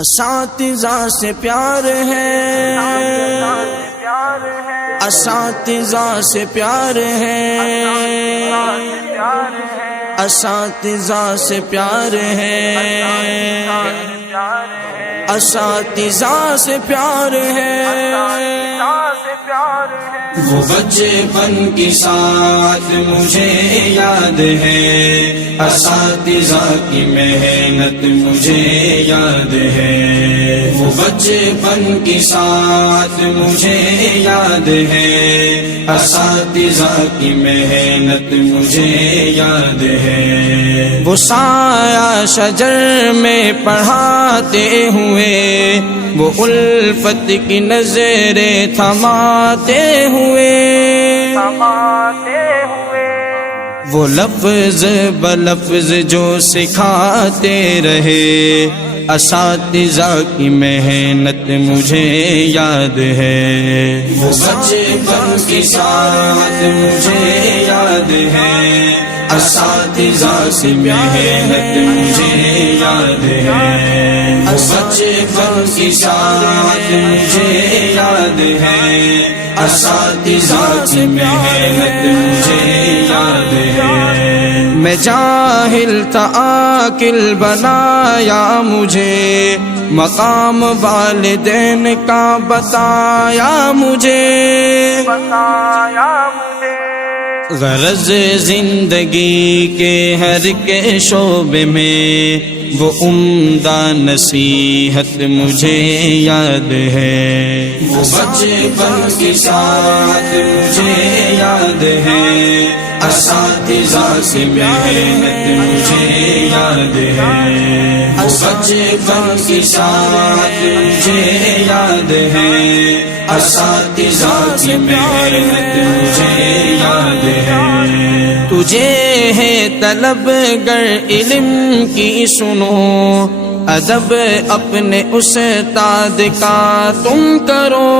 اساتذہ سے پیار ہے، اساتذہ سے پیار ہے، اساتذہ سے پیار ہے، اساتذہ سے پیار ہے۔ وہ بچپن کی ساتھ مجھے یاد ہے، اساتذہ کی محنت مجھے یاد ہے۔ وہ بچپن کی ساتھ مجھے یاد ہے، اساتذہ کی محنت مجھے یاد ہے۔ وہ سایہ شجر میں پڑھاتے ہوئے، وہ الفت کی نظریں تھماتے ہوئے، وہ لفظ بلفظ جو سکھاتے رہے، اساتذہ کی محنت مجھے یاد ہے۔ وہ بچپن کی ساتھ مجھے یاد ہے، اساتذہ کی محنت مجھے یاد ہے۔ وہ بچپن کی ساتھ مجھے یاد ہے، اساتذہ کی محنت مجھے یاد ہے۔ میں جاہل تھا عاقل بنایا مجھے، مقام والدین کا بتایا مجھے، غرض زندگی کے ہر کے شعبے میں وہ عمدہ نصیحت مجھے یاد ہے۔ وہ بچپن کے ساتھ مجھے یاد ہے، اساتذہ سے محنت مجھے یاد ہے۔ وہ بچپن کے ساتھ مجھے یاد ہے، اساتذہ کی محنت مجھے یاد ہے۔ تجھے ہے طلب گر علم کی سنو، ادب اپنے استاد کا تم کرو،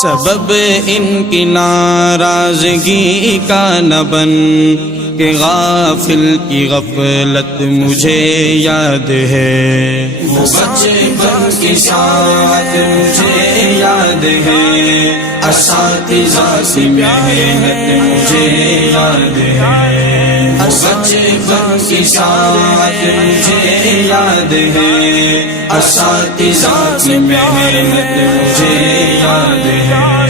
سبب ان کی ناراضگی کا نہ بن کہ غافل کی غفلت مجھے یاد ہے۔ وہ بچپن کے ساتھ مجھے یاد ہے، اساتذہ کی محنت مجھے یاد ہے۔ وہ بچپن کے ساتھ مجھے یاد ہے، اساتذہ کی محنت مجھے یاد ہے۔